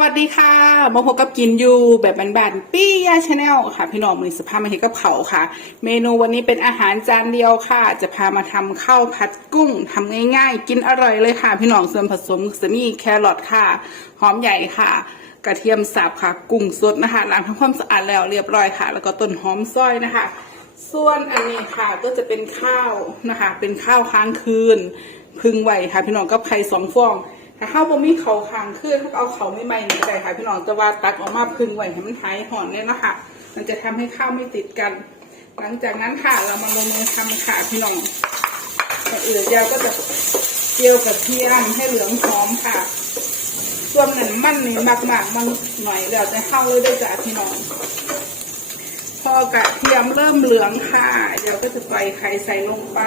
วัสดีค่ะมาพบกับกินอยู่แบบบานๆปี้ยาชาแนลค่ะ พี่น้องมือสภาพมาเห็นกับเขาค่ะ เมนูวันนี้เป็นอาหารจานเดียวค่ะ จะพามาทำข้าวผัดกุ้งทำง่ายๆ กินอร่อยเลยค่ะ พี่น้องส่วนผสมจะมีแครอทค่ะ หอมใหญ่ค่ะ กระเทียมสับค่ะ กุ้งสดนะคะล้างทำความสะอาดแล้วเรียบร้อยค่ะ แล้วก็ต้นหอมซอยนะคะ ส่วนอันนี้ค่ะก็จะเป็นข้าวนะคะ เป็นข้าวค้างคืน พึ่งไหวค่ะ พี่น้องกับไข่สองฟอง ถ้าข้าวบ่มีเขาคางคืนถ้าเอาเขาไม่ไหม้นี่ก็ได้ค่ะพี่น้องจะว่าตักออกมาพึ่งไหวให้มันหายห่อนเนี่ยนะคะมันจะทำให้ข้าวไม่ติดกัน หลังจากนั้นค่ะเรามาลงมือทำค่ะพี่น้องก่อนอื่นยายก็จะเจียวกระเทียมให้เหลืองหอมค่ะส่วนนั้นมันนี่มากๆมันหน่อยแล้วจะเข้าเลยได้จ้ะพี่น้องพอกระเทียมเริ่มเหลืองค่ะเดี๋ยวก็จะใส่ไข่ใส่ลงไป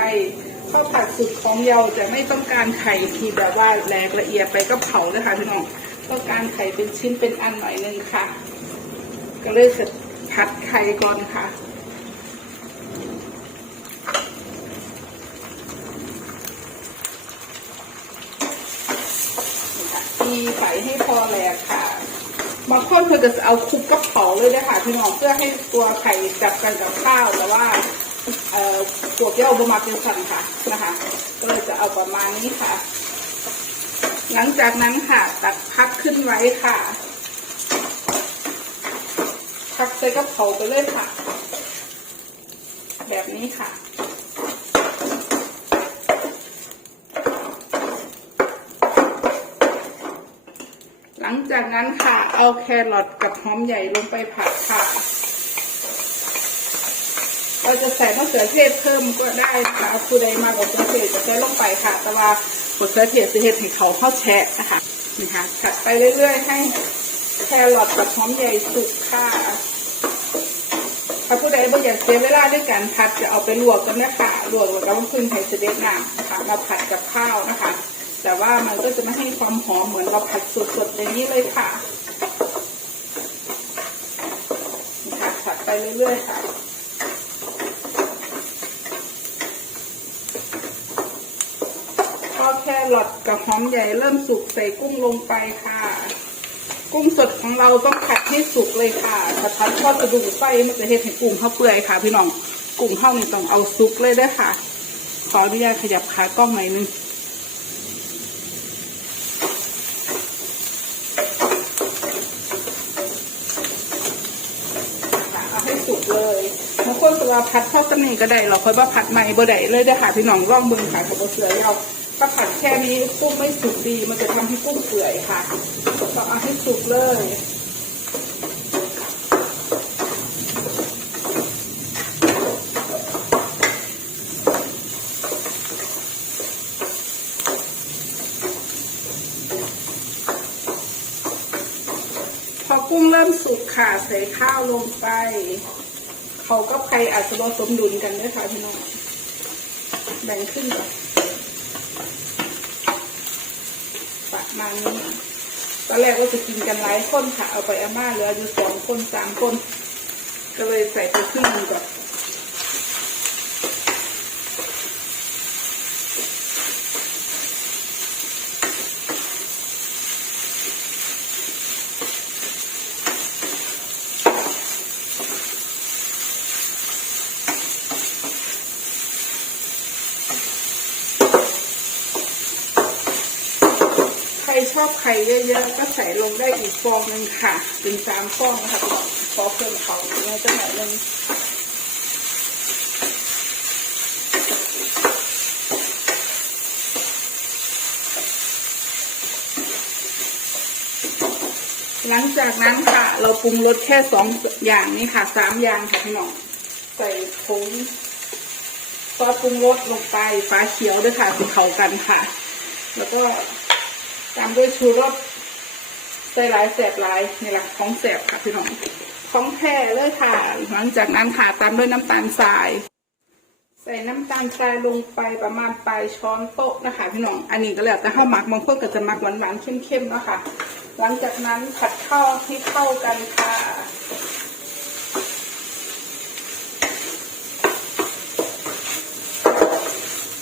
ข้าวผัดสุดของเยาจะไม่ต้องการไข่ที่แบบว่าแหลกละเอียดไปก็เผาเลยค่ะพี่น้องต้องการไข่เป็นชิ้นเป็นอันหน่อยนึงค่ะ ก็เลยจะผัดไข่ก่อนค่ะนี่ค่ะตีไฟให้พอแหลกค่ะบางคนเพื่อจะเอาคลุกกับเผาเลยนะคะพี่น้องเพื่อให้ตัวไข่จับกันกับข้าวแต่ว่า เอ่อพวกที่เอาบมาเป็นสันค่ะนะคะก็เลยจะเอาประมาณนี้ค่ะ หลังจากนั้นค่ะตักพักขึ้นไว้ค่ะ พักใส่กับเผาไปเลยค่ะ แบบนี้ค่ะหลังจากนั้นค่ะ เอาแครอทกับหอมใหญ่ลงไปผัดค่ะ เราจะใส่มะเขือเทศเพิ่มก็ได้ค่ะผู้ใดมากกว่ามะเขือเทศจะใส่ลงไปค่ะ แต่ว่ามะเขือเทศจะเห็ดให้เขาเข้าแชะนะคะนี่ค่ะผัดไปเรื่อย ๆ ให้แครอทกับหอมใหญ่สุกค่ะถ้าผู้ใดไม่อยากเสียเวลาด้วยการผัดจะเอาไปลวกกันนะคะลวกแล้วก็พึ่งไข่เสด็จน้ำนะคะมาผัดกับข้าวนะคะ แต่ว่ามันก็จะไม่ให้ความหอมเหมือนเราผัดสดๆอย่างนี้เลยค่ะนะค่ะผัดไปเรื่อยๆค่ะ พอแค รอทกับหอมใหญ่เริ่มสุกใส่กุ้งลงไปค่ะ กุ้งสดของเราต้องผัดให้สุกเลยค่ะถ้าผัดทอดกระดูกไฟมันจะเห็ดให้กุ้งเข้าเปื่อยค่ะ พี่น้องกุ้งเข้านี่ต้องเอาสุกเลยด้อค่ะ ขออนุญาตขยับขากล้องหน่อยนึงค่ะเอาให้สุกเลยบางคนเวลาผัดเข้ากันนี่ก็ได้เราค่อยว่าผัดใหม่บ่ได้เลยเด้อค่ะพี่น้องร่องเมืองค่ะกับเสือเรา ถ้าผัดแค่นี้กุ้งไม่สุกดี มันจะทำให้กุ้งเปื่อยค่ะต้องเอาให้สุกเลยพอกุ้งเริ่มสุกค่ะใส่ข้าวลงไป เขาก็ไข่อาจจะผสมดุลกันด้วยค่ะพี่น้องแบ่งขึ้นก่อน ประมาณนี้ตอนแรกก็จะกินกันหลายคนค่ะ เอาไปอาม่าเหลืออยู่สองคนสามคน ก็เลยใส่ไปครึ่งหนึงก่อน ชอบไข่เยอะๆก็ใส่ลงได้อีกฟองหนึ่งค่ะถึงสามฟองนะคะขอเพิ่มเขาลงจะหน่อยหนึงหลังจากนั้นค่ะ เราปรุงรสแค่สองอย่างนี้ค่ะสามอย่างค่ะพี่น้องใส่ผงซอสปรุงรสลงไปฟ้าเขียวด้วยค่ะสีเขากันค่ะ แล้วก็ ตามด้วยชูรสใส่หลายแสบหลายนี่แหละของแสบค่ะพี่น้องของแท้เลยค่ะ หลังจากนั้นค่ะตามด้วยน้ำตาลทราย ใส่น้ำตาลทรายลงไปประมาณปลายช้อนโต๊ะนะคะพี่น้อง อันนี้ก็แล้วแต่ข้าวหมักบางคนก็จะหมักหวานๆเข้มๆนะคะหลังจากนั้นผัดข้าวให้เข้ากันค่ะ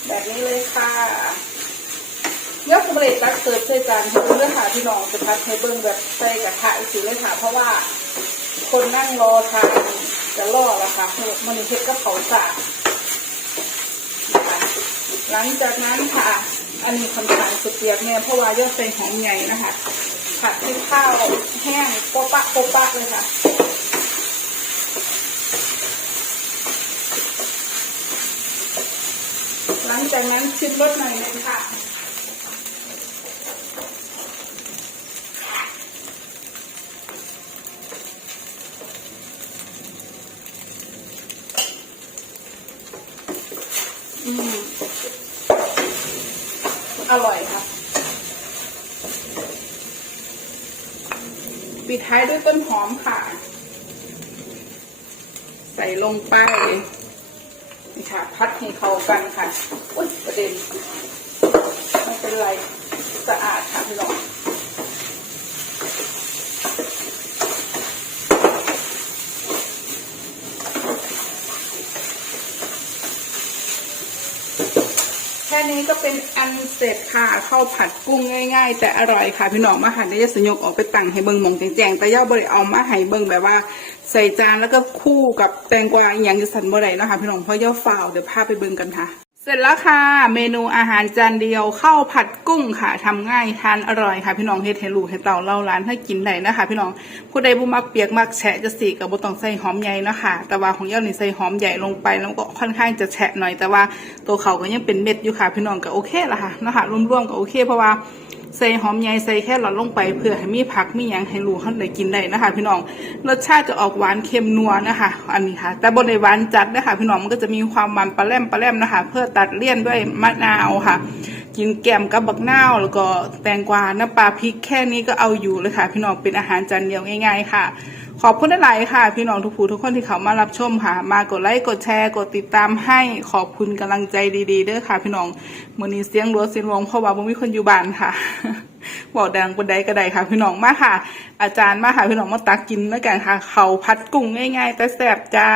แบบนี้เลยค่ะ ยกเบรดตักเสิร์ฟใส่จานให้เพื่อหาพี่น้องจะพัดให้เบิ้งแบบใส่กระทะอีกทีเลยค่ะ เพราะว่าคนนั่งรอทานจะรอล้วค่ะมันเฮ็ดกับเขาสาหลังจากนั้นค่ะ อันนี้คำถามสุดเปียกเนี่ยเพราะว่ายอดใส่หอมใหญ่นะคะผัดที่ข้าวแห้งโปะปะโปะปะเลยค่ะหลังจากนั้นชิมรสหน่อยนึงค่ะ อร่อยครับ ปิดท้ายด้วยต้นหอมค่ะ ใส่ลงไปนี่ค่ะ พัดให้เข้ากันค่ะ อุ้ยประเด็นไม่เป็นไร สะอาดค่ะพี่น้อง นี้ก็เป็นอันเสร็จค่ะข้าวผัดกุ้งง่ายๆ แต่อร่อยค่ะพี่น้องมาหันได้จะสยกออกไปตั้งให้เบิงหมองแจงๆแต่ย่าบริเอามาให้เบิงแบบว่า ใส่จานแล้วก็คู่กับแตงกวาอย่างจะสันบ่ได้นะคะพี่น้องเพราะย่าฝ่าวเดี๋ยวพาไปเบิงกันค่ะ เสร็จแล้วค่ะ เมนูอาหารจานเดียวข้าวผัดกุ้งค่ะทำง่ายทานอร่อยค่ะ พี่น้องเฮ็ดให้ลูกให้เต่าเล่าร้านให้กินได้นะคะ พี่น้องผู้ใดบุมักเปียกมักแฉะจะสีกับบ่ต้องใส่หอมใหญ่นะคะแต่ว่าของย่านี่ใส่หอมใหญ่ลงไปแล้วก็ค่อนข้างจะแฉะหน่อยแต่ว่าตัวเขาก็ยังเป็นเม็ดอยู่ค่ะ พี่น้องก็โอเคละค่ะเนะคะรวมๆก็โอเค เพราะว่า ใส่หอมใหญ่ใส่แค่หลอดลงไปเพื่อให้มีผักมีหยังให้ลูกเขาได้กินได้นะคะ พี่น้องรสชาติจะออกหวานเค็มนัวนะคะ อันนี้ค่ะ แต่บนในหวานจัดนะคะพี่น้องมันก็จะมีความมันปลาแรมปลาแรมนะคะ เพื่อตัดเลี่ยนด้วยมะนาวค่ะ กินแกมกับบักนาวแล้วก็แตงกวาน้ำปลาพริกแค่นี้ก็เอาอยู่เลยค่ะ พี่น้องเป็นอาหารจานเดียวง่าย ๆ ค่ะ ขอบคุณหลายค่ะ พี่น้องทุกผู้ทุกคนที่เขามารับชมค่ะ มากดไลค์กดแชร์กดติดตามให้ขอบคุณกำลังใจดีๆเด้อค่ะ พี่น้องมือนี้เสียงรัวเสียงวงเพราะว่าบ่มีคนอยู่บ้านค่ะบอกดังบนใดก็ได้ค่ะ พี่น้องมาค่ะ อาจารย์มาค่ะพี่น้องมาตักกินแล้วกันค่ะ เขาพัดกุ้งง่าย ๆ แต่แซ่บจ้า